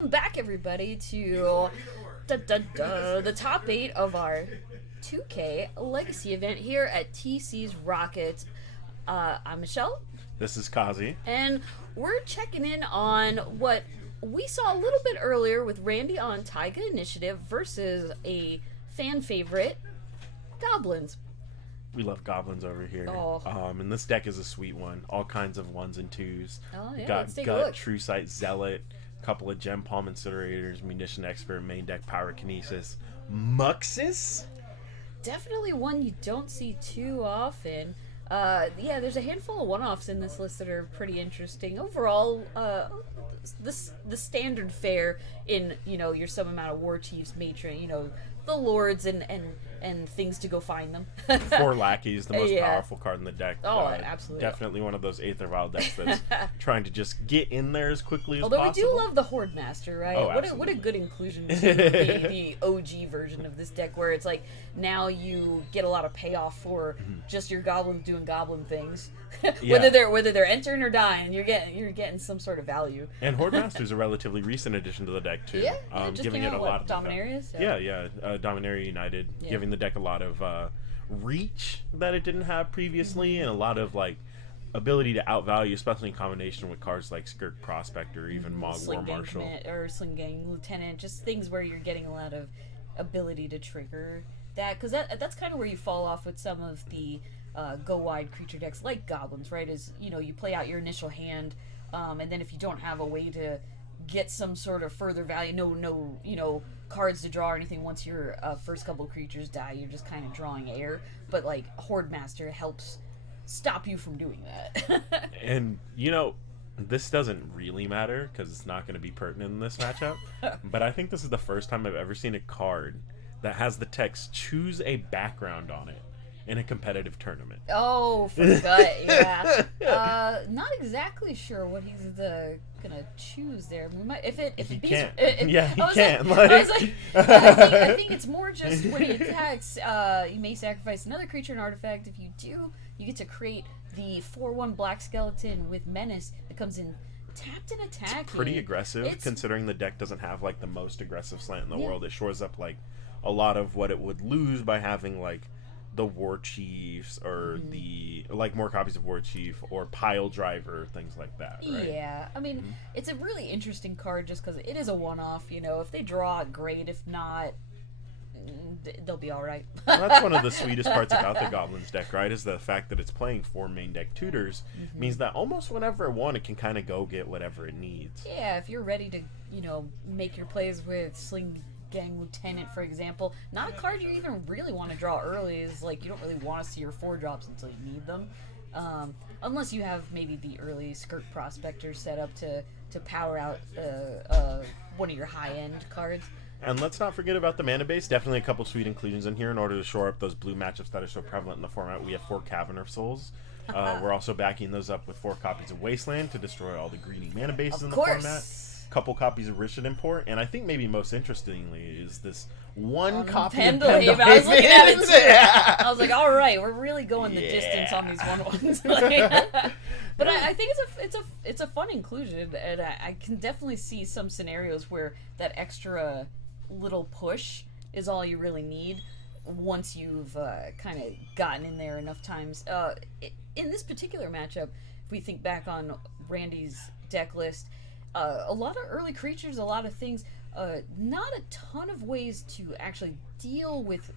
Welcome back, everybody, to the top 8 of our 2K Legacy event here at TC's Rocket. I'm Michelle, This is Kazi. and we're checking in on what we saw a little bit earlier with Randy on Taiga Initiative versus a fan favorite, Goblins. We love goblins over here. Oh. And this deck is a sweet one. All kinds of ones and twos. Oh, yeah, Got let's take a Gut, look. True Sight, Zealot, couple of Gem Palm Incinerators, Munition Expert, main deck Pyrokinesis, Muxus. Definitely one you don't see too often. There's a handful of one-offs in this list that are pretty interesting. Overall, the standard fare in, your some amount of war chiefs, matron, the lords and things to go find them. 4 lackeys, the most Yeah. powerful card in the deck. Oh, absolutely. Definitely one of those Aether Vial decks that's trying to just get in there as quickly as Although possible. we do love the Horde Master, right? Oh, what a absolutely. good inclusion to the OG version of this deck, where it's like now you get a lot of payoff for just your goblins doing goblin things, Yeah. whether they're entering or dying, you're getting some sort of value. And Horde Master is a relatively recent addition to the deck too. Yeah, it just giving came it out, a lot of Dominarius? Yeah. Dominaria United, Yeah. giving the deck a lot of reach that it didn't have previously, and a lot of ability to outvalue, especially in combination with cards like Skirk Prospector or even Mog War Sling Gang Marshal. or Sling Gang Lieutenant, just things where you're getting a lot of ability to trigger that, because that's kind of where you fall off with some of the go wide creature decks like Goblins, right? Is you play out your initial hand, and then if you don't have a way to get some sort of further value, no cards to draw or anything, once your first couple of creatures die, you're just kind of drawing air. But like Horde Master helps stop you from doing that. And this doesn't really matter because it's not going to be pertinent in this matchup. But I think this is the first time I've ever seen a card that has the text "choose a background" on it in a competitive tournament. Oh, forgot. Yeah. Not exactly sure what he's gonna choose there. We might, if it He beats, can't. it- Yeah, he I was can't. Like, I was like, I think it's more just when he attacks, you may sacrifice another creature and artifact. If you do, you get to create the 4/1 black skeleton with menace that comes in tapped and attacking. Pretty aggressive, It's- considering the deck doesn't have the most aggressive slant in the Yeah. world. It shores up a lot of what it would lose by having the War Chiefs or the more copies of War Chief or Pile Driver, things like that, right? Yeah, I mean, it's a really interesting card just because it is a one-off. If they draw it, great. If not, they'll be all right. That's one of the sweetest parts about the Goblins deck, right? Is the fact that it's playing 4 main deck tutors means that almost whenever it wants, it can kind of go get whatever it needs. Yeah, if you're ready to, make your plays with Sling Gang Lieutenant, for example, not a card you even really want to draw early. Is you don't really want to see your 4-drops until you need them, unless you have maybe the early Skirk Prospector set up to power out one of your high-end cards. And let's not forget about the mana base. Definitely a couple sweet inclusions in here in order to shore up those blue matchups that are so prevalent in the format. We have 4 Cavern of Souls. We're also backing those up with 4 copies of Wasteland to destroy all the greedy mana bases in the format. Couple copies of Rishid Import, and I think maybe most interestingly is this one copy of Pendelhaven. I was looking at it too. I was like, all right, we're really going the distance on these 1/1s. But I think it's a fun inclusion, and I can definitely see some scenarios where that extra little push is all you really need once you've kind of gotten in there enough times. In this particular matchup, if we think back on Randy's deck list, a lot of early creatures, a lot of things, not a ton of ways to actually deal with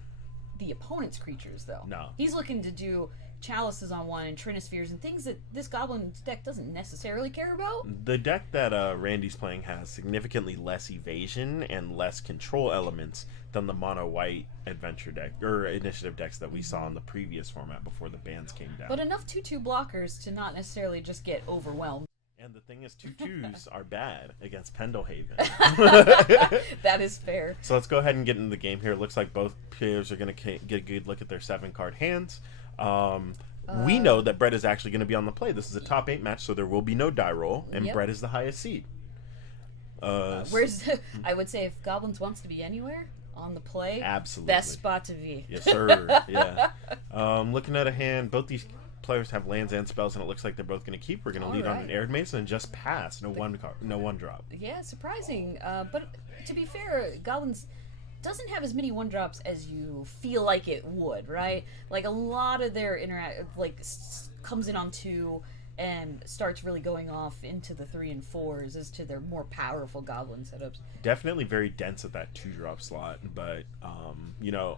the opponent's creatures, though. No. He's looking to do chalices on one and trinispheres and things that this Goblin deck doesn't necessarily care about. The deck that Randy's playing has significantly less evasion and less control elements than the mono white adventure deck or initiative decks that we saw in the previous format before the bans came down. But enough 2/2 blockers to not necessarily just get overwhelmed. And the thing is, 2/2s are bad against Pendelhaven. That is fair. So let's go ahead and get into the game here. It looks like both players are going to get a good look at their 7-card hands. We know that Brett is actually going to be on the play. This is a top 8 match, so there will be no die roll, and Yep. Brett is the highest seed. Where's I would say if Goblins wants to be anywhere on the play, Absolutely. best spot to be. Yes, sir. Yeah. Looking at a hand, both these players have lands and spells, and it looks like they're both going to keep. We're going to lead on an Arid Mace and just pass. No one drop. Yeah, surprising. But to be fair, Goblins doesn't have as many 1-drops as you feel like it would, right? Like, a lot of their comes in on 2 and starts really going off into the 3 and 4s as to their more powerful Goblin setups. Definitely very dense at that 2-drop slot, but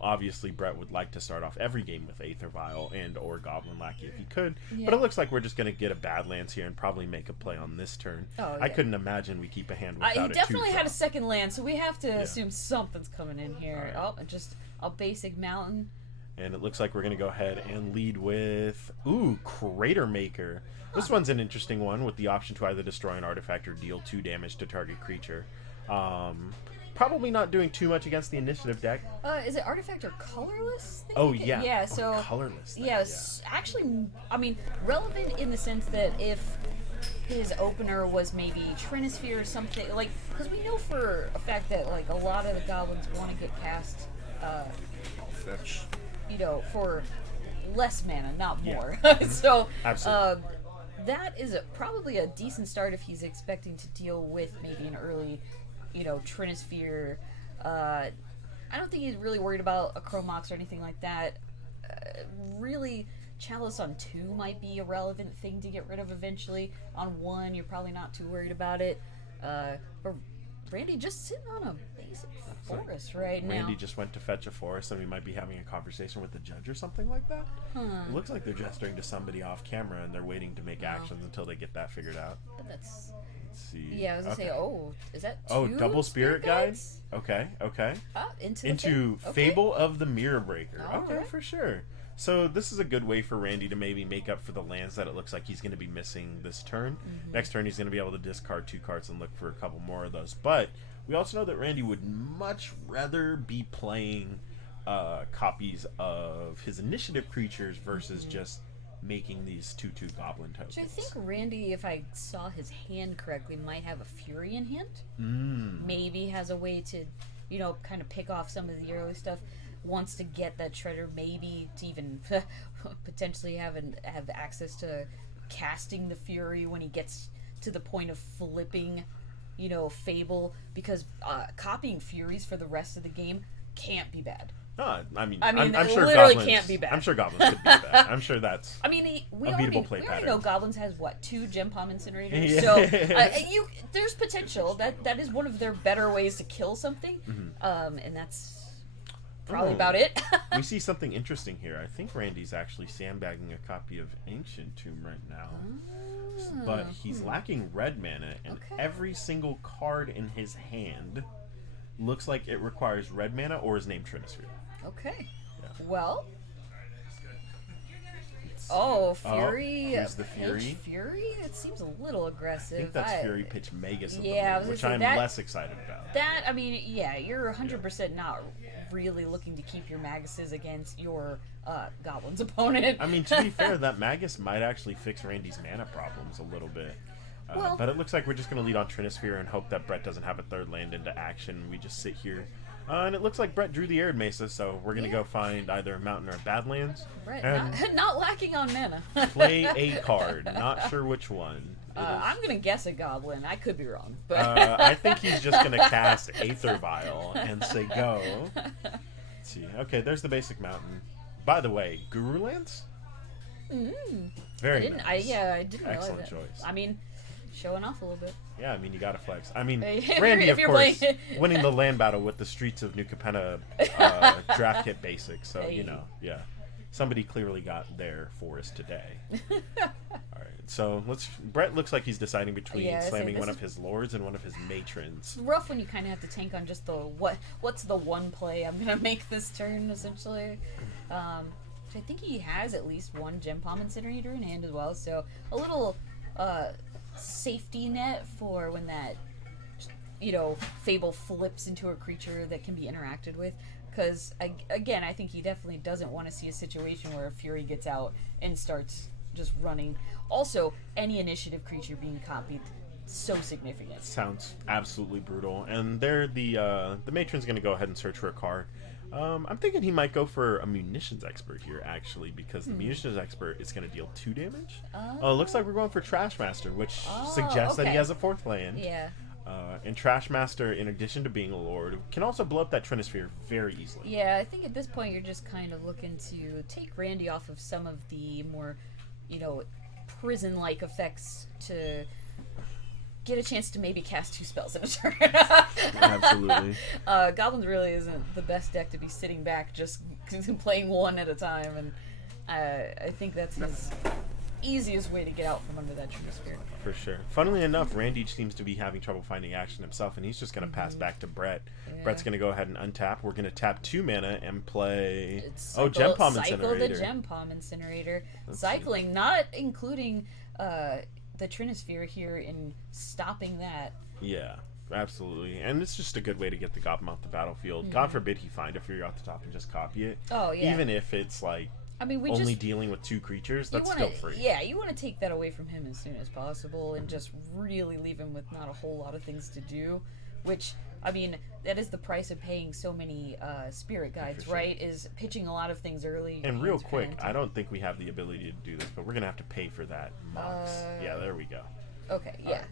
obviously Brett would like to start off every game with Aether Vial and or Goblin Lackey if he could. Yeah. But it looks like we're just going to get a Badlands here and probably make a play on this turn. Oh, yeah. I couldn't imagine we keep a hand without he definitely had a second land, so we have to assume something's coming in here. Right. Oh, just a basic mountain. And it looks like we're going to go ahead and lead with Crater Maker. This one's an interesting one with the option to either destroy an artifact or deal 2 damage to target creature. Probably not doing too much against the initiative deck. Is it artifact or colorless? Oh, yeah. Yeah, so... colorless. Yes. Yeah. Actually, I mean, relevant in the sense that if his opener was maybe Trinisphere or something, like, because we know for a fact that, like, a lot of the goblins want to get cast, for less mana, not more. So, absolutely. That is probably a decent start if he's expecting to deal with maybe an early, Trinisphere. I don't think he's really worried about a Chromox or anything like that. Really, Chalice on 2 might be a relevant thing to get rid of eventually. On 1, you're probably not too worried about it. But Randy just sitting on a basic forest right now. Randy just went to fetch a forest, and we might be having a conversation with the judge or something like that. It looks like they're gesturing to somebody off camera, and they're waiting to make actions until they get that figured out. But that's... Let's see. Yeah, I was going to say, is that 2 double Spirit Guides? Okay. Into Fable of the Mirror Breaker. Okay, for sure. So this is a good way for Randy to maybe make up for the lands that it looks like he's going to be missing this turn. Mm-hmm. Next turn he's going to be able to discard 2 cards and look for a couple more of those. But we also know that Randy would much rather be playing copies of his initiative creatures versus just making these 2/2 goblin tokens. So I think Randy, if I saw his hand correctly, might have a Fury in hand. Maybe has a way to, kind of pick off some of the early stuff. Wants to get that Shredder, maybe to even potentially have access to casting the Fury when he gets to the point of flipping, Fable, because copying Furies for the rest of the game can't be bad. No, I'm it sure literally Goblins can't be bad. I'm sure Goblins could be bad. I'm sure that's we a beatable play we pattern. already know Goblins has, 2 Gem Palm Incinerators? Yeah. So there's potential. That is one of their better ways to kill something. Mm-hmm. And that's probably about it. We see something interesting here. I think Randy's actually sandbagging a copy of Ancient Tomb right now. But he's lacking red mana, and every single card in his hand looks like it requires red mana or his name Trinisphere. Okay. Yeah. Well. Fury. Here's the Fury. Pitch Fury? It seems a little aggressive. I think that's Fury Pitch Magus, which I'm less excited about. You're 100% not really looking to keep your Maguses against your Goblin's opponent. To be fair, that Magus might actually fix Randy's mana problems a little bit. But it looks like we're just going to lead on Trinisphere and hope that Brett doesn't have a third land into action. We just sit here. And it looks like Brett drew the Arid Mesa, so we're going to go find either a mountain or a Badlands. Right, not lacking on mana. Play a card. Not sure which one. I'm going to guess a Goblin. I could be wrong. But I think he's just going to cast Aether Vial and say go. Let's see. Okay, there's the basic mountain. By the way, Guru Lands? Very nice. I didn't realize Excellent that. choice. Showing off a little bit. Yeah, you gotta flex. Randy, of course, winning the land battle with the Streets of New Capenna draft kit basics. So, somebody clearly got their forest today. All right, so Brett looks like he's deciding between slamming one of his lords and one of his matrons. It's rough when you kind of have to tank on just what's the one play I'm gonna make this turn, essentially. I think he has at least 1 Gem Palm Incinerator in hand as well, so a little safety net for when that Fable flips into a creature that can be interacted with, because again I think he definitely doesn't want to see a situation where a Fury gets out and starts just running. Also, any initiative creature being copied, so significant. Sounds absolutely brutal. And there the matron's going to go ahead and search for a card. I'm thinking he might go for a munitions expert here, actually, because the munitions expert is going to deal 2 damage. Oh, it looks like we're going for Trash Master, which suggests that he has a 4th land. Yeah. And Trash Master, in addition to being a lord, can also blow up that Trinisphere very easily. Yeah, I think at this point you're just kind of looking to take Randy off of some of the more, prison-like effects to get a chance to maybe cast 2 spells in a turn. Absolutely. Goblins really isn't the best deck to be sitting back just playing 1 at a time, and I think that's his easiest way to get out from under that Trinisphere. For sure. Funnily enough, Randy seems to be having trouble finding action himself, and he's just going to pass back to Brett. Yeah. Brett's going to go ahead and untap. We're going to tap 2 mana and play... Gem Palm Incinerator. Cycle the Gem Palm Incinerator. Cycling, not including the Trinisphere here in stopping that. Yeah, absolutely. And it's just a good way to get the Goblin off the battlefield. God forbid he find a Fury off the top and just copy it. Oh, yeah. Even if it's like... only dealing with 2 creatures, that's still free. Yeah, you want to take that away from him as soon as possible and just really leave him with not a whole lot of things to do, which, that is the price of paying so many spirit guides, right? Is pitching a lot of things early. And real quick, I don't think we have the ability to do this, but we're going to have to pay for that. Yeah, there we go. Okay, yeah.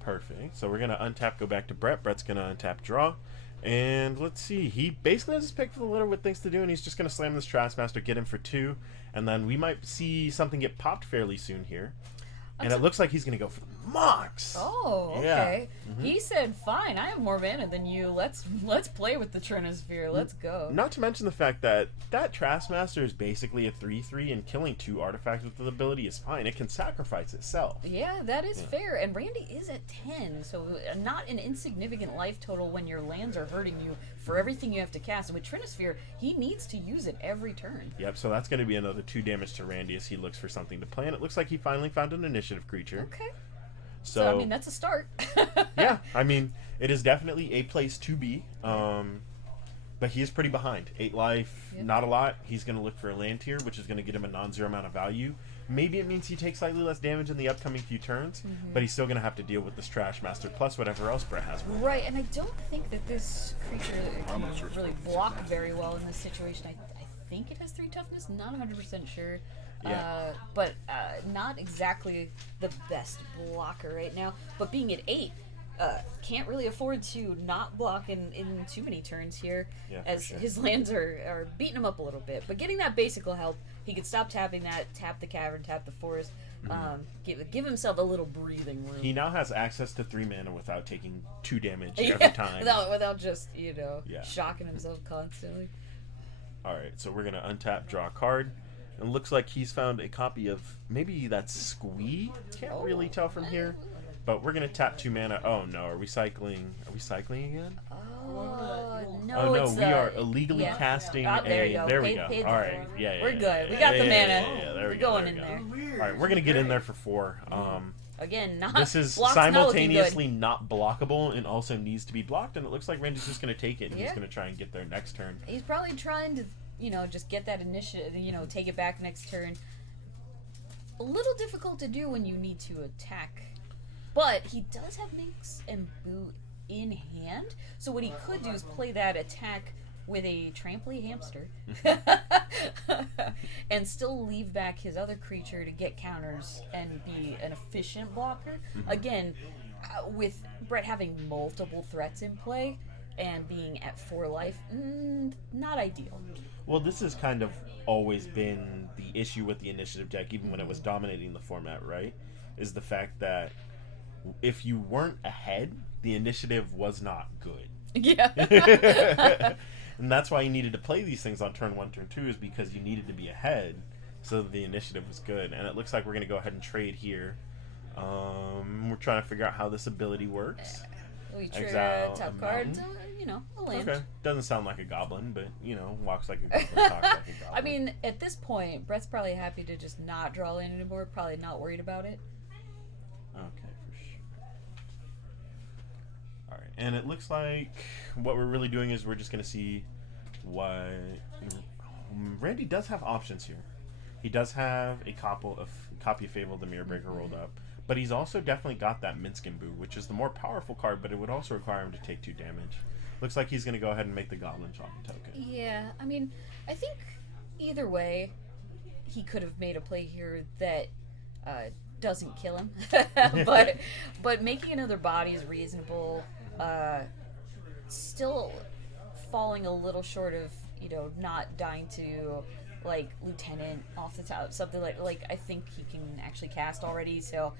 Perfect. So we're going to untap, go back to Brett. Brett's going to untap, draw. And let's see, he basically has his pick for the litter with things to do, and he's just going to slam this Trash Master, get him for 2, and then we might see something get popped fairly soon here. And it looks like he's going to go for the Mox. Oh, okay. Yeah. He said, "Fine, I have more mana than you. Let's play with the Trinisphere. Let's go." Not to mention the fact that Trash Master is basically a 3/3, and killing 2 artifacts with the ability is fine. It can sacrifice itself. Yeah, that is fair. And Randy is at 10, so not an insignificant life total when your lands are hurting you for everything you have to cast. And with Trinisphere, he needs to use it every turn. Yep. So that's going to be another 2 damage to Randy as he looks for something to play, and it looks like he finally found an initiative creature. Okay. So that's a start. Yeah, it is definitely a place to be. But he is pretty behind. 8 life, not a lot. He's going to look for a land here, which is going to get him a non-zero amount of value. Maybe it means he takes slightly less damage in the upcoming few turns, but he's still going to have to deal with this Trash Master plus whatever else Brett has. Right, and I don't think that this creature can really block very well in this situation. I think it has 3 toughness, not 100% sure. Yeah. But not exactly the best blocker right now. But being at 8, can't really afford to not block in too many turns here, as his lands are beating him up a little bit. But getting that basic will help. He could stop tapping that, tap the cavern, tap the forest, give himself a little breathing room. He now has access to 3 mana without taking 2 damage every time. Without just, shocking himself constantly. Alright, so we're going to untap, draw a card. It looks like he's found a copy of, maybe that's Squee? Can't really tell from here. But we're going to tap 2 mana. Oh no, are we cycling again? No, we are illegally casting there we go. Alright, we're good. We got the mana. There we go. We're going in there. Alright, we're going to get in there for 4. Again, this is simultaneously not blockable and also needs to be blocked, and it looks like Randy's just going to take it, and he's going to try and get there next turn. He's probably trying to, just get that initiative, take it back next turn. A little difficult to do when you need to attack, but he does have Minx and Boot in hand, so what he could do is play that attack with a tramply hamster and still leave back his other creature to get counters and be an efficient blocker. Again, with Brett having multiple threats in play and being at 4 life, not ideal. Well, this has kind of always been the issue with the initiative deck, even when it was dominating the format, right? Is the fact that if you weren't ahead, the initiative was not good. Yeah. And that's why you needed to play these things on turn 1, turn 2, is because you needed to be ahead so that the initiative was good. And it looks like we're going to go ahead and trade here. We're trying to figure out how this ability works. We trade a top card, a land. Okay. Doesn't sound like a goblin, but, walks like a goblin, talks like a goblin. At this point, Brett's probably happy to just not draw land anymore, probably not worried about it. Okay, for sure. Alright, and it looks like what we're really doing is we're just going to see what... Randy does have options here. He does have a copy of Fable the Mirror Breaker rolled up, But he's also definitely got that Minskin Boo, which is the more powerful card, but it would also require him to take 2 damage. Looks like he's going to go ahead and make the Goblin Shopping Token. Yeah, I mean, I think either way, he could have made a play here that doesn't kill him. but making another body is reasonable. Still falling a little short of, not dying to, like, Lieutenant off the top. Something like I think he can actually cast already, so...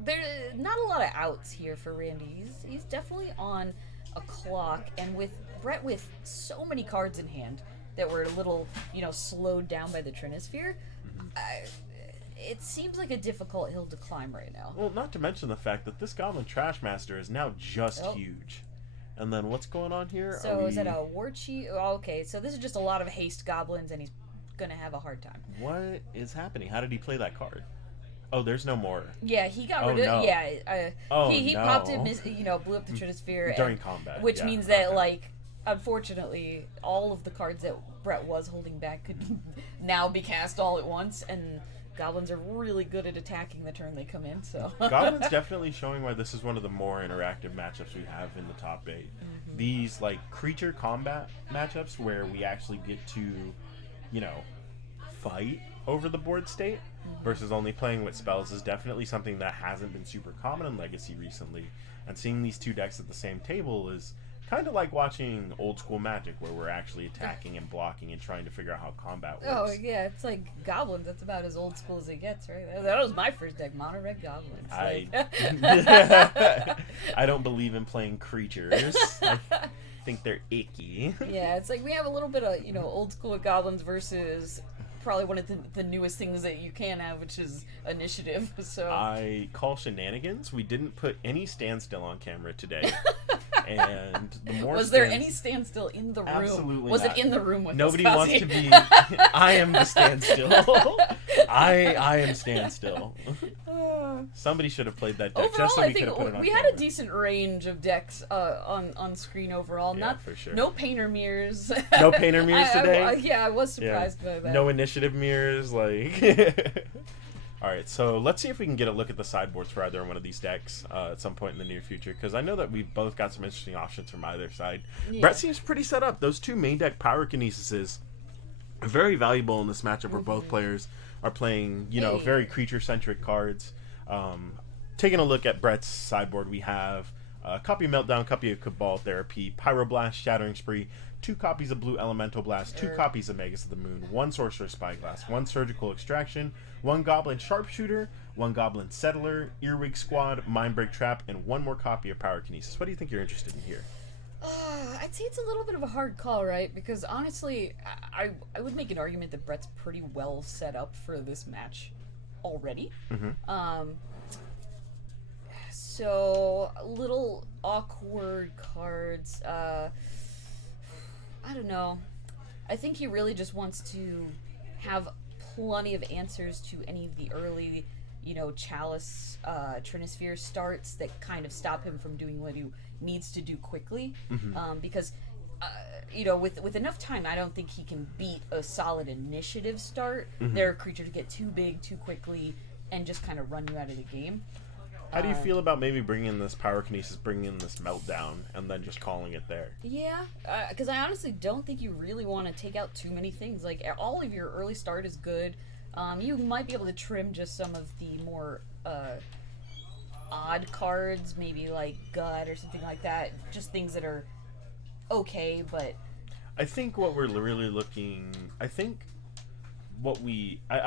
there's not a lot of outs here for Randy. He's definitely on a clock, and with Brett with so many cards in hand that were a little, slowed down by the Trinisphere, it seems like a difficult hill to climb right now. Well, not to mention the fact that this Goblin Trashmaster is now just huge. And then what's going on here? So is that a War Chief? Oh, okay, so this is just a lot of haste goblins, and he's gonna have a hard time. What is happening? How did he play that card? Oh, there's no more. Yeah, he got rid of. Yeah, he popped it. Blew up the Trinisphere during combat, which means that unfortunately, all of the cards that Brett was holding back could now be cast all at once, and goblins are really good at attacking the turn they come in. So Goblins definitely showing why this is one of the more interactive matchups we have in the top 8. Mm-hmm. These creature combat matchups where we actually get to, fight over the board state versus only playing with spells is definitely something that hasn't been super common in Legacy recently. And seeing these 2 decks at the same table is kind of like watching old school Magic, where we're actually attacking and blocking and trying to figure out how combat works. Oh yeah, it's like Goblins. That's about as old school as it gets, right? That was my first deck, Mono Red Goblins. I don't believe in playing creatures. I think they're icky. Yeah, it's like we have a little bit of old school with Goblins versus probably one of the newest things that you can have, which is initiative. So I call shenanigans. We didn't put any standstill on camera today. And the more was there any standstill in the room? Absolutely was not. it in the room with Nobody us, wants to be. I am the standstill. I am standstill. Somebody should have played that deck. Overall, just so we I think could have put it on we camera. had a decent range of decks on screen overall. Yeah, Not for sure. No painter mirrors. No painter mirrors today. I was surprised by that. No initiative mirrors, All right, so let's see if we can get a look at the sideboards for either one of these decks at some point in the near future, because I know that we've both got some interesting options from either side. Yeah. Brett seems pretty set up. Those 2 main deck Pyrokinesises are very valuable in this matchup where both players are playing, very creature-centric cards. Taking a look at Brett's sideboard, we have a copy of Meltdown, copy of Cabal Therapy, Pyroblast, Shattering Spree, 2 copies of Blue Elemental Blast, 2 copies of Magus of the Moon, 1 Sorcerer's Spyglass, 1 Surgical Extraction, 1 Goblin Sharpshooter, 1 Goblin Settler, Earwig Squad, Mindbreak Trap, and 1 more copy of Pyrokinesis. What do you think you're interested in here? I'd say it's a little bit of a hard call, right? Because honestly, I would make an argument that Brett's pretty well set up for this match already. Mm-hmm. So, little awkward cards. I don't know. I think he really just wants to have plenty of answers to any of the early, Chalice, Trinisphere starts that kind of stop him from doing what he needs to do quickly. Mm-hmm. Because, with enough time, I don't think he can beat a solid initiative start. Mm-hmm. There are creatures get too big too quickly and just kind of run you out of the game. How do you feel about maybe bringing this Pyrokinesis, bringing in this Meltdown, and then just calling it there? Yeah, because I honestly don't think you really want to take out too many things. Like, all of your early start is good. You might be able to trim just some of the more odd cards, maybe like Gut or something like that. Just things that are okay, but... I think what we're really looking... I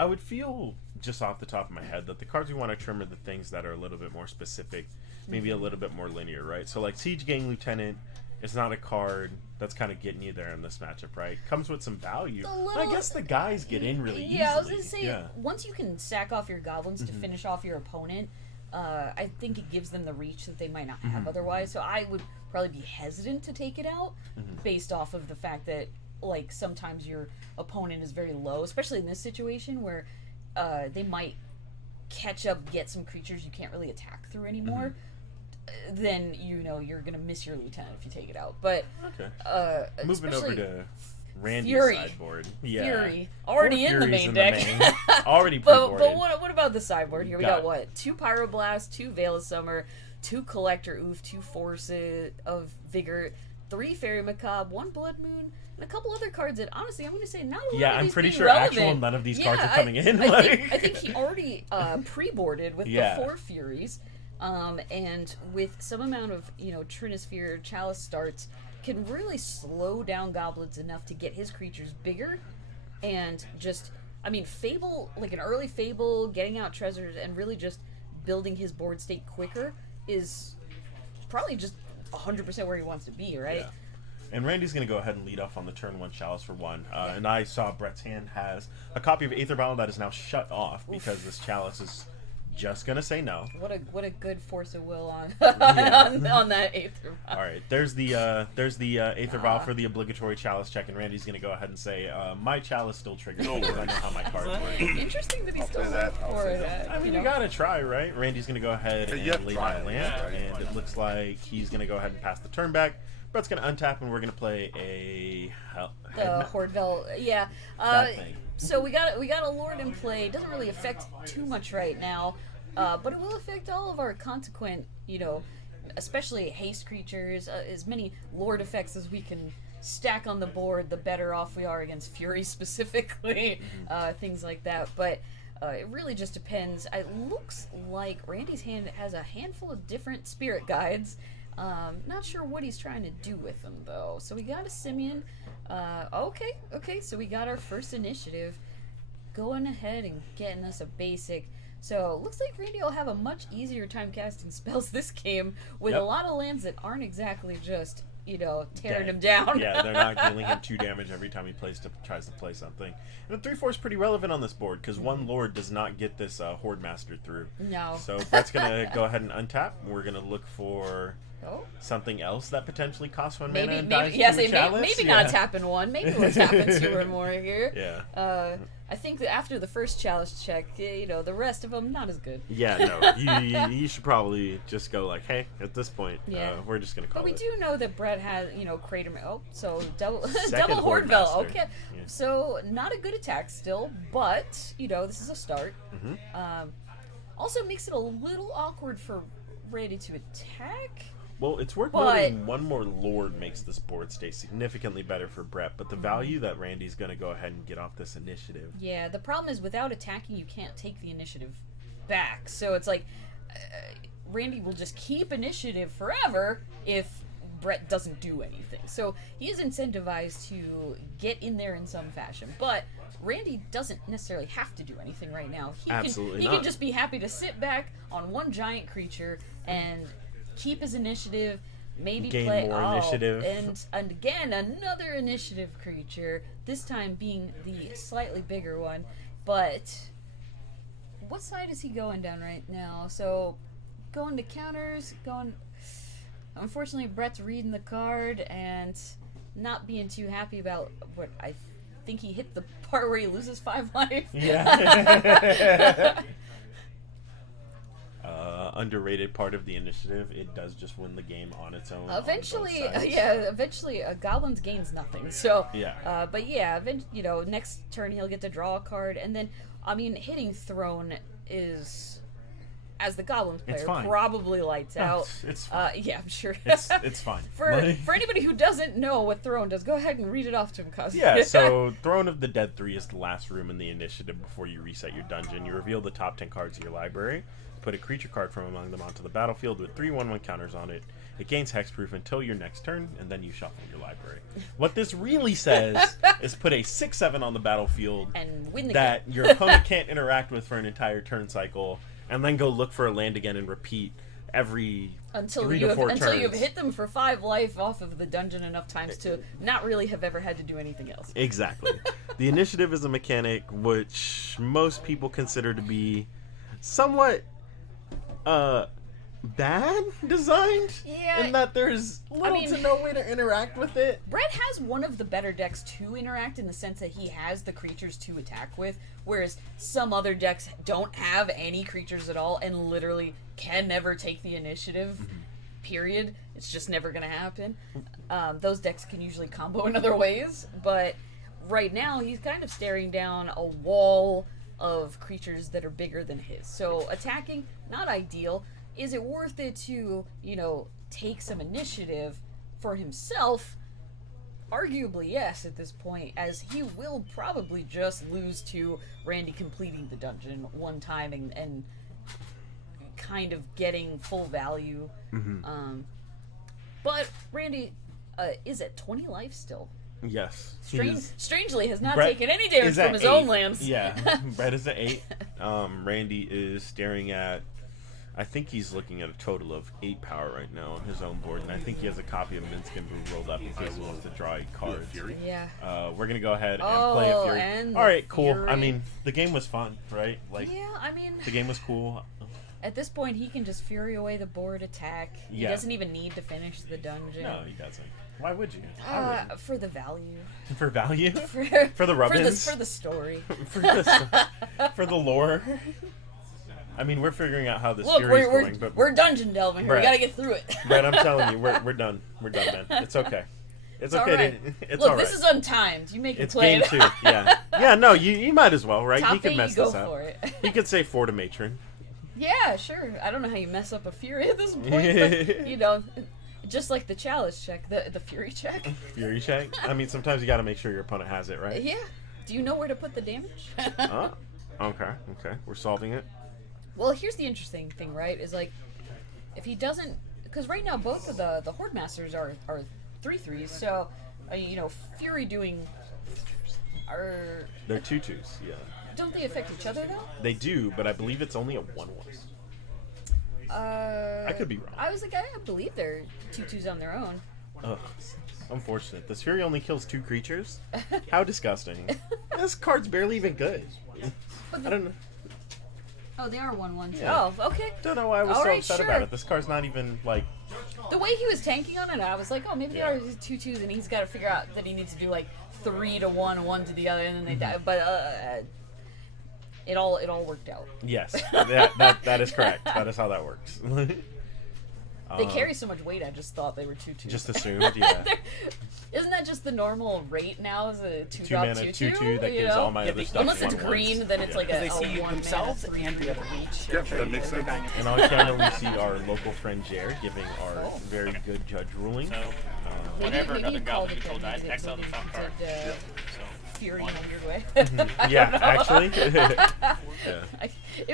would feel... just off the top of my head, that the cards we want to trim are the things that are a little bit more specific, maybe a little bit more linear, right? So like Siege Gang Lieutenant is not a card that's kind of getting you there in this matchup, right? Comes with some value. I guess the guys get in really easily. Yeah, I was going to say, once you can sack off your goblins to finish off your opponent, I think it gives them the reach that they might not have otherwise. So I would probably be hesitant to take it out based off of the fact that, sometimes your opponent is very low, especially in this situation where they might catch up, get some creatures you can't really attack through anymore. Then you're gonna miss your lieutenant if you take it out. But moving over to Randy's Fury. sideboard. Yeah. Fury. Already in the main deck. Already but pre-boarded. what about the sideboard here? We got what? 2 Pyroblast, 2 Veil of Summer, 2 Collector Oof, 2 Forces of Vigor, 3 Fairy Macabre, 1 Blood Moon, and a couple other cards that honestly I'm going to say not a lot of I'm these pretty being sure relevant. none of these cards are coming in. I think he already pre-boarded with the 4 Furies, and with some amount of Trinisphere Chalice starts can really slow down Goblins enough to get his creatures bigger, and just Fable, like an early Fable, getting out treasures and really just building his board state quicker is probably just 100% where he wants to be, right? Yeah. And Randy's going to go ahead and lead off on the turn 1 Chalice for 1. And I saw Brett's hand has a copy of Aether Vial that is now shut off because this Chalice is just going to say no. What a good force of will on on that Aether Vial. All right, there's the Aether Vial for the obligatory Chalice check, and Randy's going to go ahead and say, my Chalice still triggers because I know how my cards work. Interesting that he's still that. for it. You gotta try, right? Randy's gonna go ahead and lay down a land, and it looks like he's gonna go ahead and pass the turn back. Brett's gonna untap, and we're gonna play a Hordvel. Yeah. So we got a Lord in play. It doesn't really affect too much right now, but it will affect all of our consequent, especially haste creatures. As many Lord effects as we can stack on the board, the better off we are against Fury specifically, things like that. But it really just depends. It looks like Randy's hand has a handful of different spirit guides. Not sure what he's trying to do with them, though. So we got a Simeon. Okay, so we got our first initiative. Going ahead and getting us a basic. So looks like Randy will have a much easier time casting spells this game with a lot of lands that aren't exactly just tearing him down. Yeah, they're not dealing him 2 damage every time he tries to play something. And the 3/4 is pretty relevant on this board because 1 Lord does not get this Horde Master through. No. So Brett's gonna go ahead and untap. We're gonna look for something else that potentially costs 1 mana and dies to a Chalice. Maybe not tapping 1. Maybe we're tapping 2 or more here. Yeah. I think that after the first Chalice check, the rest of them not as good. Yeah, no. You should probably just go like, hey, at this point, we're just gonna call it. But we do know that Brett has, Crater. So double Horde Hordvel. Master. Okay, Yeah. so not a good attack still, but this is a start. Also makes it a little awkward for Randy to attack. Well, it's worth noting 1 more Lord makes this board stay significantly better for Brett, but the value that Randy's going to go ahead and get off this initiative. Yeah, the problem is without attacking, you can't take the initiative back. So it's like Randy will just keep initiative forever if Brett doesn't do anything. So he is incentivized to get in there in some fashion, but Randy doesn't necessarily have to do anything right now. He can just be happy to sit back on 1 giant creature and keep his initiative, maybe gain play more initiative, and again another initiative creature. This time being the slightly bigger one. But what side is he going down right now? So going to counters, Unfortunately, Brett's reading the card and not being too happy about what I think he hit the part where he loses 5 life. Yeah. Underrated part of the initiative. It does just win the game on its own. Eventually, Goblins gains nothing. So, but next turn he'll get to draw a card, and then, hitting Throne is, as the Goblins player, probably lights out. It's fine. I'm sure. It's fine. For anybody who doesn't know what Throne does, go ahead and read it off to him, Cos. Yeah, so Throne of the Dead 3 is the last room in the initiative before you reset your dungeon. You reveal the top 10 cards of your library. Put a creature card from among them onto the battlefield with 3 1/1 counters on it. It gains hexproof until your next turn, and then you shuffle your library. What this really says is put a 6/7 on the battlefield and win the that game. your opponent can't interact with for an entire turn cycle, and then go look for a land again and repeat every 3 to 4 turns. Until you've hit them for 5 life off of the dungeon enough times to not really have ever had to do anything else. Exactly. The initiative is a mechanic which most people consider to be somewhat bad designed, in that there's little to no way to interact with it. Brett has one of the better decks to interact in the sense that he has the creatures to attack with, whereas some other decks don't have any creatures at all and literally can never take the initiative. Period. It's just never gonna happen. Those decks can usually combo in other ways, but right now he's kind of staring down a wall of creatures that are bigger than his. So attacking, not ideal. Is it worth it to, take some initiative for himself? Arguably yes at this point, as he will probably just lose to Randy completing the dungeon one time and kind of getting full value. But Randy is at 20 life still. Yes. Strangely has not Brett taken any damage from his 8. own lambs. Yeah. Brett is at 8. Randy is staring at, I think he's looking at a total of 8 power right now on his own board, and I think he has a copy of Minskin Brew rolled up in case he wants to draw 8 cards. Yeah. We're going to go ahead and play a Fury. And Alright, cool. Fury. I mean, the game was fun, right? Yeah, I mean... The game was cool. At this point, he can just Fury away the board attack. He doesn't even need to finish the dungeon. No, he doesn't. Why would you? For the value. For value? For the rubbins? For the story. for the lore? I mean, we're figuring out how this Look, Fury's going, but... we're dungeon delving here. Brett, we gotta get through it. Brett, I'm telling you, we're done. We're done, man. It's okay. It's okay. Right. It's Look, all right. this is untimed. You make it It's play. game 2. Yeah. Yeah, no, you might as well, right? Top He could 8, mess you this go up. for it. He could say 4 to Matron. Yeah, sure. I don't know how you mess up a Fury at this point, but, just like the chalice check, the Fury check. Fury check? I mean, sometimes you gotta make sure your opponent has it, right? Yeah. Do you know where to put the damage? Oh, okay. We're solving it. Well, here's the interesting thing, right? Is like, if he doesn't, because right now both of the Horde Masters are 3/3s, so Fury doing are They're 2/2s, yeah. Don't they affect each other though? They do, but I believe it's only a 1/1. I could be wrong. I was like, I believe they're 2/2s on their own. Ugh. Unfortunate. This Fury only kills 2 creatures? How disgusting. This card's barely even good. I don't know. Oh, they are 1/1s. Yeah. Oh, okay. Don't know why I was so upset about it. This card's not even, like... The way he was tanking on it, I was like, oh, maybe they are 2/2s, and he's got to figure out that he needs to do, 3 to 1, 1 to the other, and then they die. But, it all worked out. Yes. That is correct. That is how that works. They carry so much weight, I just thought they were 2/2. Just assumed, yeah. Isn't that just the normal rate now? Is a 2-drop 2/2 that gives all my other stuff. Unless it's green, then it's like a they see 1 themselves 300 each. Yep, that makes sense. And on camera we see our local friend Jer giving our very good judge ruling. So, whenever another goblin control dies, exile the top card. Fury 100 way. Yeah, actually.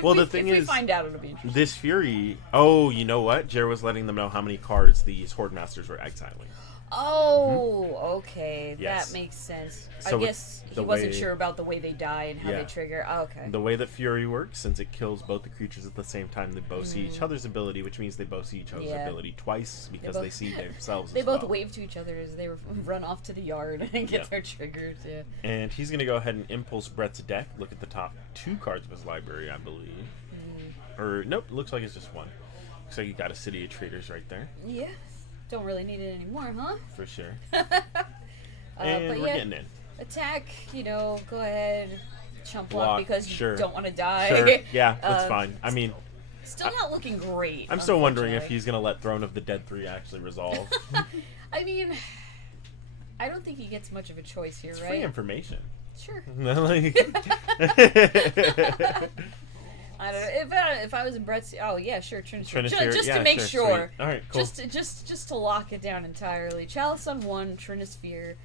Well, the thing if is, we find out, it'll be interesting. This Fury... Oh, you know what? Jer was letting them know how many cards these Horde Masters were exiling. Oh, okay. Yes. That makes sense. So I guess he wasn't sure about the way they die and how they trigger. Oh, okay. The way that Fury works, since it kills both the creatures at the same time, they both see each other's ability, which means they both see each other's ability twice because they see themselves They as both well. wave to each other as they run off to the yard and get their triggers. Yeah. And he's going to go ahead and impulse Brett's deck. Look at the top 2 cards of his library, I believe. Or, nope, looks like it's just 1. Looks like you got a City of Traders right there. Yeah. Don't really need it anymore, huh? For sure. And we're getting in. Attack, go ahead, chump block because you don't want to die. Sure. Yeah, that's fine. I mean... Still not looking great. I'm still wondering if he's going to let Throne of the Dead 3 actually resolve. I mean, I don't think he gets much of a choice here, It's right? free information. Sure. I don't know. If I was in Brett's, sure, Trinisphere. Just to make sure. All right, cool. Just to lock it down entirely. Chalice on 1, Trinisphere.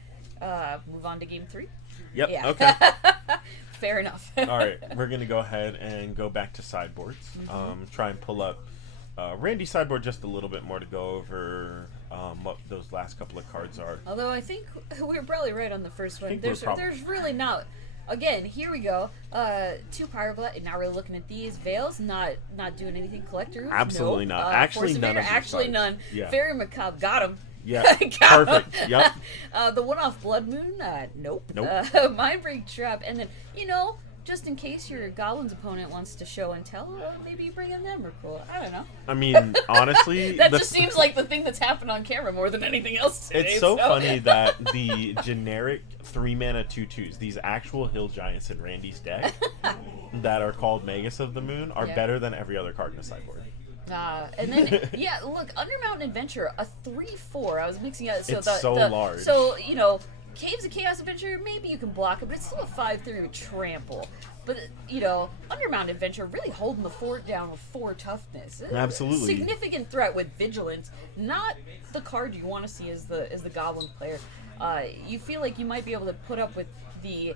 Move on to game 3. Yep. Yeah. Okay. Fair enough. All right, we're gonna go ahead and go back to sideboards. Try and pull up Randy's sideboard just a little bit more to go over what those last couple of cards are. Although I think we were probably right on the first one. There's really not. Again, here we go. 2 Pyroblast. Not really looking at these. Veils, not doing anything. Collector. Absolutely nope. not. Actually, none of Actually, none. Yeah. Fairy Macabre. Got him. Yeah. Perfect. Yep. The one-off Blood Moon. Nope. Mindbreak Trap. And then, just in case your Goblin's opponent wants to show and tell, maybe you bring in them or cool. I don't know. I mean, honestly... that just seems like the thing that's happened on camera more than anything else today. It's so funny that the generic 3-mana 2/2s, these actual hill giants in Randy's deck that are called Magus of the Moon, are better than every other card in the sideboard. And then, look, Under Mountain Adventure, a 3/4. I was mixing it. So it's so large. So, Caves of Chaos Adventure, maybe you can block it, but it's still a 5/3 with trample. But, Undermount Adventure really holding the fort down with 4 toughness. Absolutely. Significant threat with vigilance. Not the card you want to see as the Goblin player. You feel like you might be able to put up with the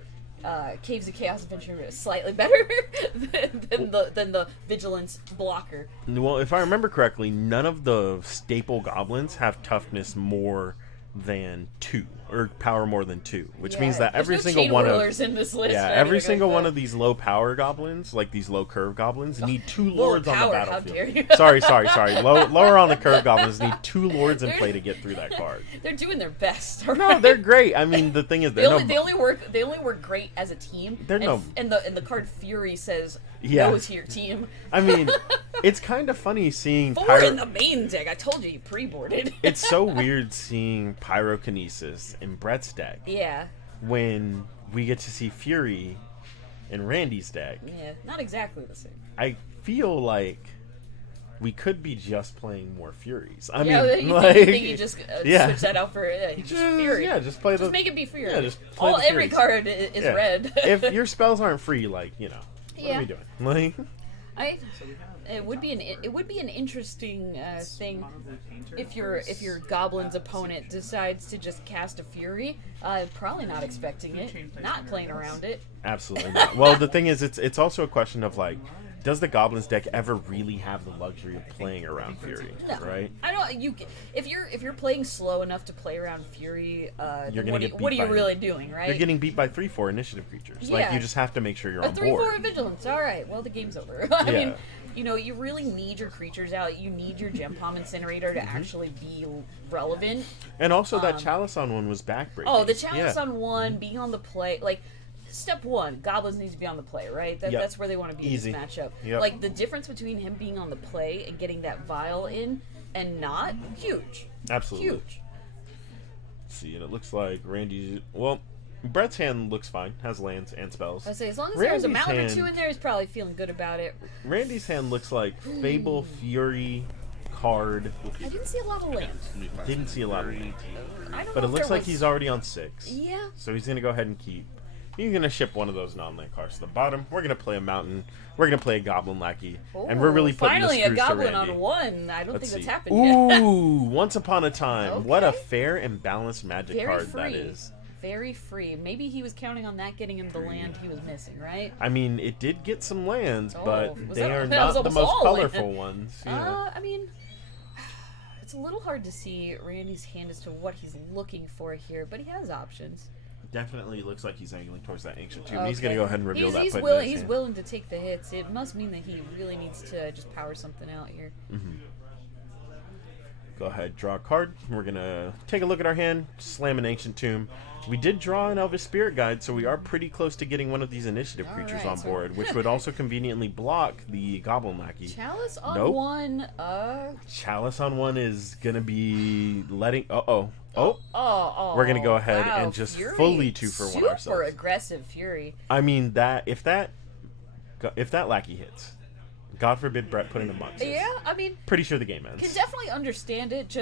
Caves of Chaos Adventure slightly better than the vigilance blocker. Well, if I remember correctly, none of the staple goblins have toughness more than 2 or power more than 2, which means that every single one of in this list every single one of these low power goblins, like these low curve goblins, need 2 lords on the battlefield. How dare you? sorry. Lower on the curve goblins need 2 lords in play to get through that card. They're doing their best. Right? No, they're great. I mean, the thing is, they only work great as a team. And the card Fury says no to your team. I mean, it's kind of funny seeing 4 in the main deck. I told you pre-boarded. It's so weird seeing Pyrokinesis in Brett's deck. Yeah. When we get to see Fury in Randy's deck. Yeah, not exactly the same. I feel like we could be just playing more Furies. I mean, like, think you just switch that out for just Fury. Yeah, just play just make it be Fury. Yeah, just play the every Furies. Card is red. If your spells aren't free, what are we doing? Like, it would be an interesting thing if your Goblin's opponent decides to just cast a Fury. Probably not expecting it, not playing around it. Absolutely not. Well, the thing is, it's also a question of does the Goblins deck ever really have the luxury of playing around Fury? No, right? I don't. If you're playing slow enough to play around Fury, what are you really doing, right? You're getting beat by 3/4 initiative creatures. Yeah. You just have to make sure you're on 3/4 board. vigilance. All right. Well, the game's over. I mean, you really need your creatures out. You need your Gem Palm Incinerator to actually be relevant. And also that Chalice on one was backbreaking. Oh, the Chalice on one being on the play, Step 1, Goblins need to be on the play, right? That's where they want to be in this matchup. Yep. The difference between him being on the play and getting that vial in and not, huge. Absolutely. Huge. Let's see, and it looks like Brett's hand looks fine, has lands and spells. I say, as long as there's a mountain or 2 in there, he's probably feeling good about it. Randy's hand looks like Fable, Fury, card. I didn't see a lot of lands. Didn't see a lot of lands. But it looks like he's already on 6. Yeah. So he's going to go ahead and keep. He's going to ship one of those non-land cards to the bottom. We're going to play a mountain. We're going to play a Goblin Lackey. And we're really putting the screws to Randy. Finally a Goblin on 1. I don't think that's happened yet. Ooh, Once Upon a Time. Okay. What a fair and balanced Magic card that is. Very free. Maybe he was counting on that getting him the land he was missing, right? I mean, it did get some lands, but they are not the most colorful ones. Yeah. I mean, it's a little hard to see Randy's hand as to what he's looking for here, but he has options. Definitely looks like he's angling towards that Ancient Tomb. Okay. He's going to go ahead and reveal that. He's willing to take the hits. It must mean that he really needs to just power something out here. Mm-hmm. Go ahead, draw a card. We're going to take a look at our hand, slam an Ancient Tomb. We did draw an Elvish Spirit Guide, so we are pretty close to getting one of these initiative creatures on board, which would also conveniently block the Goblin Lackey. Chalice on 1. Chalice on 1 is going to be letting... We're going to go ahead and just Fury. fully 2-for-1 ourselves. Super aggressive Fury. I mean, if that Lackey hits... God forbid Brett put in a month. Yeah, I mean... Pretty sure the game ends. Can definitely understand it,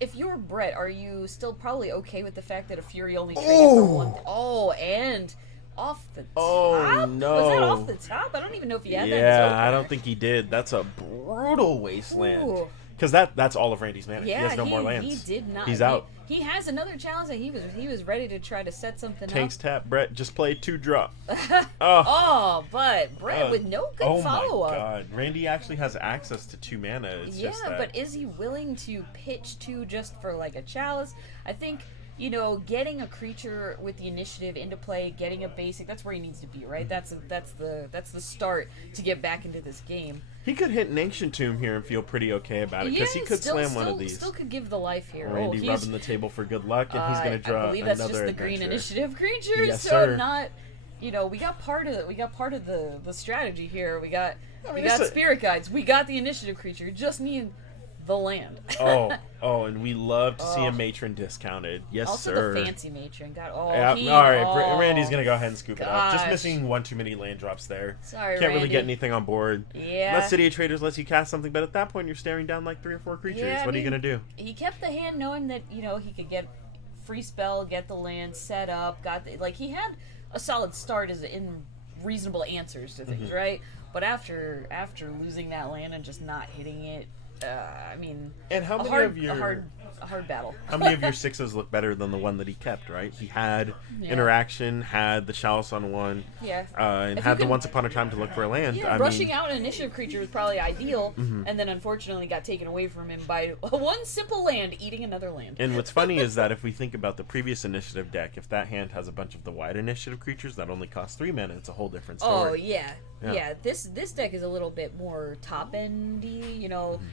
if you're Brett, are you still probably okay with the fact that a Fury only traded for 1... Oh, and off the top? Oh, no. Was that off the top? I don't even know if he had that. Yeah, I don't think he did. That's a brutal wasteland. Because that's all of Randy's mana. Yeah, he has no more lands. He did not. He's out. He has another challenge that he was ready to try to set something Tanks up. tap, Brett. Just play 2-drop. But Brett with no good follow-up. Oh my god. Randy actually has access to 2 mana. It's just that. But is he willing to pitch 2 just for a chalice? I think, getting a creature with the initiative into play, getting a basic, that's where he needs to be, right? That's the start to get back into this game. He could hit an Ancient Tomb here and feel pretty okay about it, because he could slam one of these. Still could give the life here. Randy rubbing the table for good luck, and he's going to draw another I believe that's just the green initiative creature, yes, so sir. not... we got part of the strategy here. We got spirit guides. We got the initiative creature. Just need the land. And we love to see a matron discounted. Yes, also sir. Also the fancy matron. All right, Randy's going to go ahead and scoop it up. Just missing 1 too many land drops there. Sorry, Can't Randy. really get anything on board. Yeah. Unless City of Traders lets you cast something, but at that point you're staring down 3 or 4 creatures. Yeah, what are you going to do? He kept the hand knowing that, he could get free spell, get the land set up, he had a solid start in reasonable answers to things, right? But after losing that land and just not hitting it, I mean, and how a many hard, of your a hard battle. how many of your 6s look better than the one that he kept? Right, he had interaction, had the Chalice on one, and had the Once Upon a Time to look for a land. Yeah, rushing out an initiative creature was probably ideal, and then unfortunately got taken away from him by one simple land eating another land. And what's funny is that if we think about the previous initiative deck, if that hand has a bunch of the wide initiative creatures that only cost 3 mana, it's a whole different story. Oh yeah. This deck is a little bit more top endy.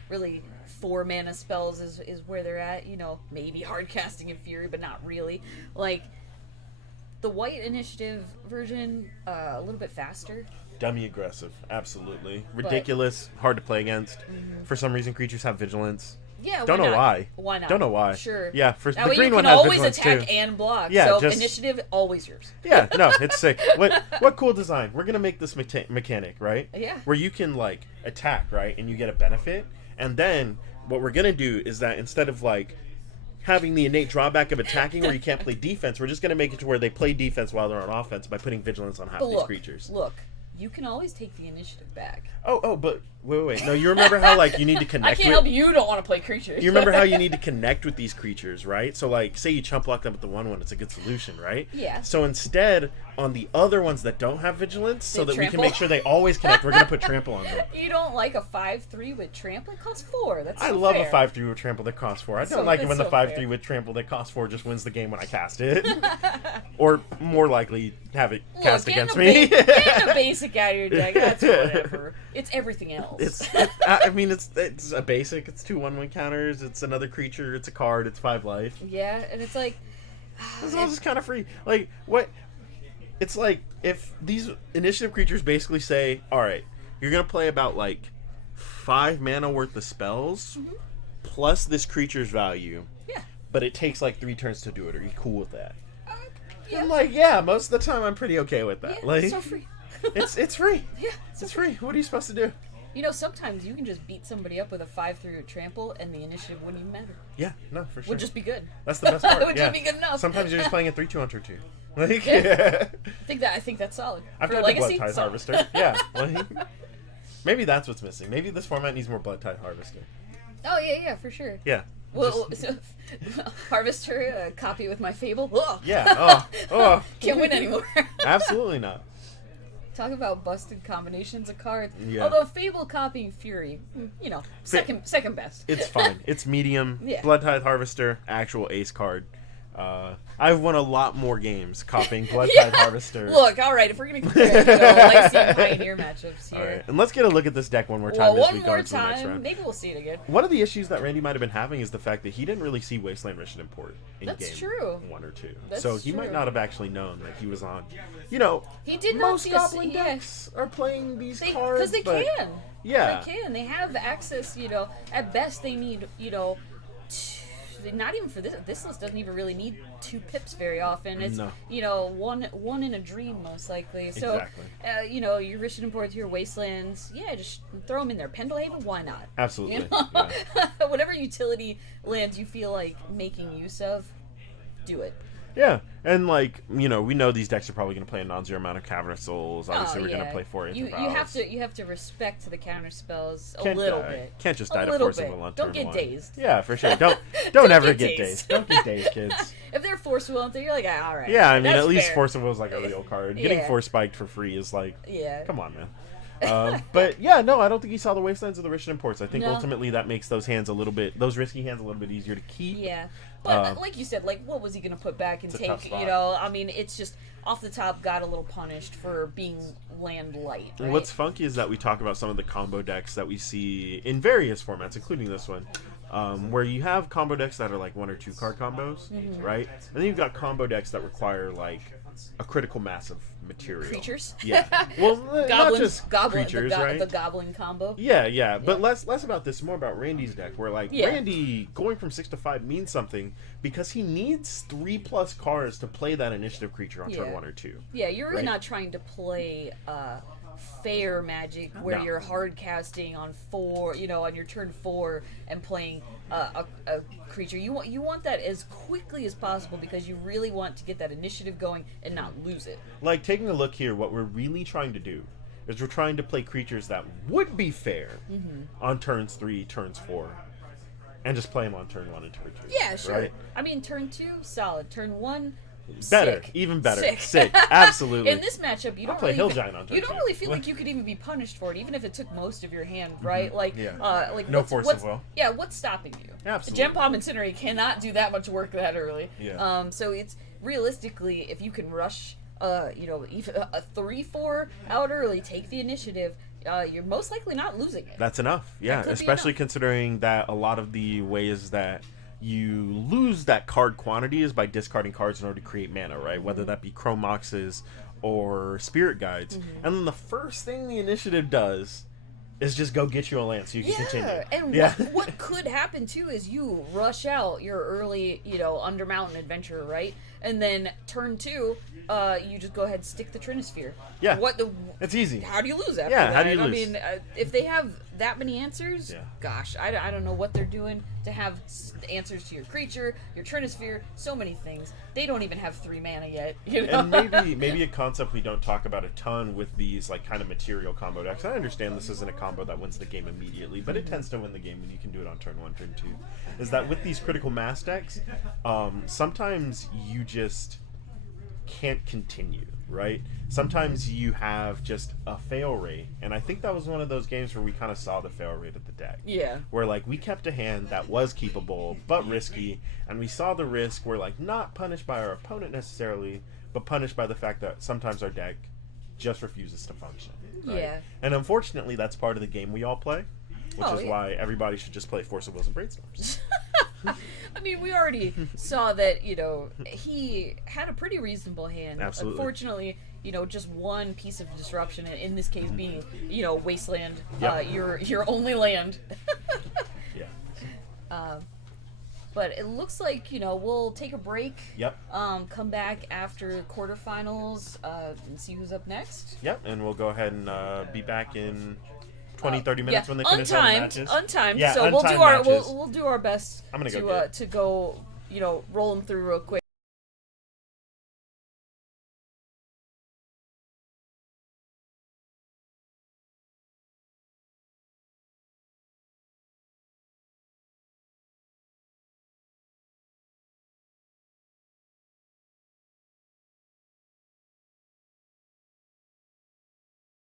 Really 4 mana spells is where they're at. Maybe hard casting and Fury, but not really. Like the white initiative version, a little bit faster. Dummy aggressive, absolutely ridiculous, hard to play against. For some reason, creatures have vigilance. Yeah, don't know why. Why not? Don't know why. Sure. Yeah, for that the way green you one can has always vigilance attack too. and block. Yeah, so initiative always yours. Yeah, no, it's sick. What cool design? We're gonna make this mechanic, right? Yeah. Where you can like attack, right, and you get a benefit, and then what we're gonna do is that instead of like having the innate drawback of attacking where you can't play defense, we're just gonna make it to where they play defense while they're on offense by putting vigilance on half these creatures. Look, you can always take the initiative back. Oh, but wait. No, you remember how like you need to connect. I can't help you. Don't want to play creatures. You remember how you need to connect with these creatures, right? So like, say you chump block them with the 1/1, it's a good solution, right? Yeah. So instead, on the other ones that don't have vigilance, so that we can trample? make sure they always connect, we're gonna put trample on them. You don't like a 5/3 with trample? It costs 4. That's so I love fair. a 5/3 with trample that costs 4. I don't like it when the 5/3 fair. with trample that costs 4 just wins the game when I cast it, or more likely have it cast against me. Getting a basic out of your deck, that's whatever. It's everything else. I mean, it's a basic. It's 2 1/1 counters. It's another creature. It's a card. It's 5 life. Yeah, and it's like it's all just kind of free. Like what? It's like if these initiative creatures basically say, "All right, you're gonna play about like 5 mana worth of spells, plus this creature's value. Yeah. But it takes like 3 turns to do it. Are you cool with that?" Yeah. I'm like, yeah. Most of the time, I'm pretty okay with that. Yeah, like, it's so free. it's free. Yeah, it's free. What are you supposed to do? Sometimes you can just beat somebody up with a 5/3 or trample, and the initiative wouldn't even matter. Yeah, no, for sure. Would just be good. That's the best part. Would just be good enough. Sometimes you're just playing a 3/2 on turn 2. Like, I think that's solid. I've For got the Legacy, Blood Tide Harvester. Yeah, like, maybe that's what's missing. Maybe this format needs more Blood Tide Harvester. Oh yeah, for sure. Yeah. Well, Harvester, a copy with my Fable. Ugh. Yeah. Oh. Can't win anymore. Absolutely not. Talk about busted combinations of cards. Yeah. Although Fable copying Fury, second best. It's fine. It's medium. Yeah. Blood Tide Harvester, actual ace card. I've won a lot more games copying Blood Tide Harvester. Look, all right, if we're gonna compare Legacy and Pioneer matchups here. All right, and let's get a look at this deck one more time as we go into the next round. Maybe we'll see it again. One of the issues that Randy might have been having is the fact that he didn't really see Wasteland Mission Import in That's game true. 1 or 2. That's so he might true. not have actually known that he was on. He did not most see Goblin decks are playing these cards. Because they can. Yeah. They can. They have access, at best they need, not even for this. This list doesn't even really need 2 pips very often. It's one in a dream most likely. So exactly. Your Rishon Import, your Wastelands, just throw them in there. Pendlehaven, why not? Absolutely. Yeah. Whatever utility lands you feel like making use of, do it. Yeah, and we know these decks are probably going to play a non-zero amount of Cavern of Souls. Obviously, we're going to play 4 intervals. You have to respect the counter spells a Can't little die. bit. Can't just die to Force of Will on Don't turn get 1. dazed. Yeah, for sure. Don't ever get dazed. Don't get dazed, kids. If they're Force Will, you're like, all right. Yeah, I mean, that's at least fair. Force of Will is like a real card. Getting Yeah. Force Spiked for free is like, Yeah. come on, man. But yeah, no, I don't think he saw the Wastelands or the Rishon Imports. I think No. ultimately that makes those risky hands a little bit easier to keep. Yeah. But like you said, what was he going to put back and It's a tough take? spot. I mean, it's just off the top got a little punished for being land light. Right? What's funky is that we talk about some of the combo decks that we see in various formats, including this one, where you have combo decks that are like 1 or 2 card combos, right? And then you've got combo decks that require like a critical mass of material. Creatures? Yeah. Well, not just Goblin, creatures, right? The Goblin combo. Yeah. But less about this, more about Randy's deck, where Yeah. Randy going from 6 to 5 means something because he needs 3+ cards to play that initiative creature on turn 1 or 2. Yeah, you're really Right? not trying to play fair Magic where No. you're hard casting on on your turn 4 and playing a creature. You want that as quickly as possible because you really want to get that initiative going and not lose it. Like, taking a look here, what we're really trying to do is we're trying to play creatures that would be fair on turns 3, turns 4, and just play them on turn 1 and turn 2. Yeah, sure. Right? I mean, turn 2, solid. Turn 1, Better, sick. even better. Sick. Sick. Absolutely. In this matchup, you I'll don't play really Hill fe- Giant on turn you don't 2. really feel like you could even be punished for it, even if it took most of your hand, right? Like, Yeah. like No what's, force what's, of will. Yeah, what's stopping you? Absolutely. Gem Palm Incinerate cannot do that much work that early. Yeah. So it's realistically, if you can rush, even a 3-4 out early, take the initiative. You're most likely not losing it. That's enough. Yeah, That could be especially enough. considering that a lot of the ways that you lose that card quantity is by discarding cards in order to create mana, right? Whether that be Chrome Moxes or Spirit Guides. And then the first thing the initiative does is just go get you a land so you can continue. And what could happen too is you rush out your early, Undermountain adventure, right? And then turn 2, you just go ahead and stick the Trinisphere. Yeah. It's easy. How do you lose after Yeah, that? how do you lose? I mean, if they have that many answers, Yeah. gosh, I don't know what they're doing to have answers to your creature, your Trinisphere, so many things. They don't even have 3 mana yet. And maybe a concept we don't talk about a ton with these like kind of material combo decks. I understand this isn't a combo that wins the game immediately, but it tends to win the game when you can do it on turn 1, turn 2. Is that with these critical mass decks, sometimes you just can't continue, right? Sometimes you have just a fail rate, and I think that was one of those games where we kind of saw the fail rate of the deck. Yeah. Where like we kept a hand that was keepable but risky, and we saw the risk. We're like not punished by our opponent necessarily, but punished by the fact that sometimes our deck just refuses to function. Right? Yeah. And unfortunately, that's part of the game we all play, which Oh, is yeah. why everybody should just play Force of Wills and Brainstorms. I mean, we already saw that, he had a pretty reasonable hand. Absolutely. Unfortunately, just one piece of disruption, and in this case being, Wasteland, Yep. your only land. Yeah. But it looks like, we'll take a break. Yep. Come back after quarterfinals, and see who's up next. Yep. And we'll go ahead and be back in 30 minutes when they finish all the matches. Untimed. Yeah, So untimed matches. we'll do our best I'm gonna to go get it. to go, roll them through real quick.